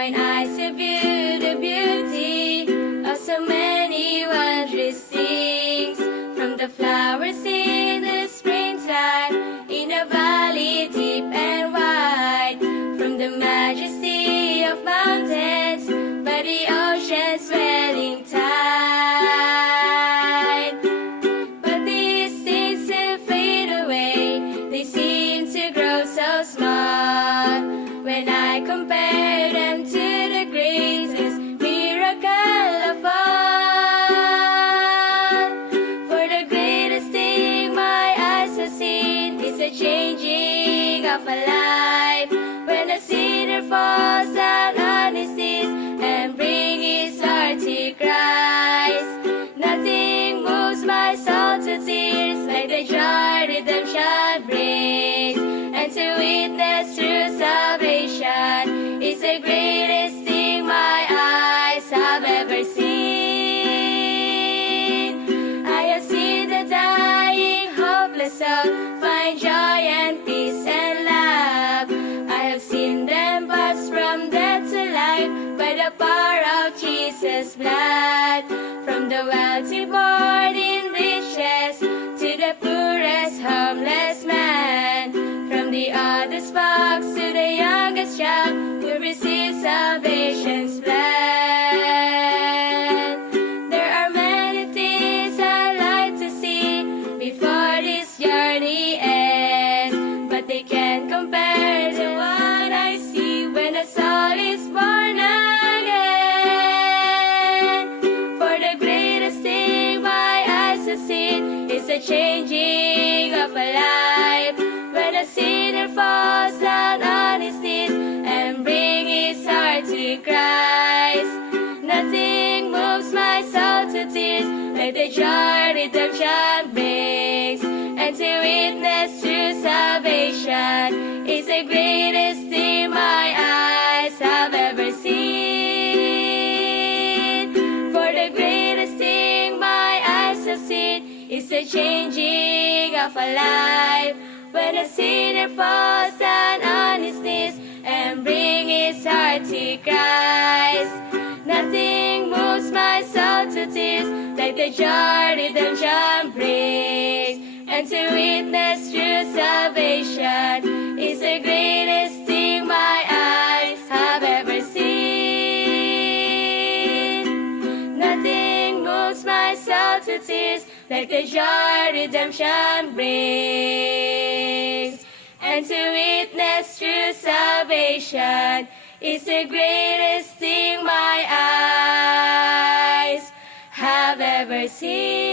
mine eyes have viewed the beauty of so many wondrous things, from the flowers in the springtime in a valley deep and wide, from the majesty of mountains by the ocean's swelling tide. But these things still fade away, they seem to grow so small when I compare them to the greatest miracle of all. For the greatest thing my eyes have seen is the changing of a life, when a sinner falls down on his knees and brings his heart to Christ. Nothing moves my soul to tears like the joy redemption brings, and to witness true salvation is the greatest thing my eyes have ever seen. I have seen the dying, hopeless soul find joy and peace and love. I have seen them pass from death to life by the power of Jesus' blood. From the wealthy born in riches to the poorest homeless man, from the oldest fox to the youngest child who receives salvation's plan. There are many things I'd like to see before this journey ends, but they can't compare to what I see when a soul is born again. For the greatest thing my eyes have seen is the changing of a life, when a sinner falls down on his knees and brings his heart to Christ. Nothing moves my soul to tears like the joy redemption brings, and to witness true salvation is the greatest thing my eyes have ever seen. For the greatest thing my eyes have seen is the changing of a life, when a sinner falls down on his knees and brings his heart to Christ. Nothing moves my soul to tears like the joy redemption brings, and to witness true salvation is the greatest thing my eyes have ever seen. Nothing moves my soul to tears like the joy redemption brings, and to witness true salvation is the greatest thing my eyes have ever seen.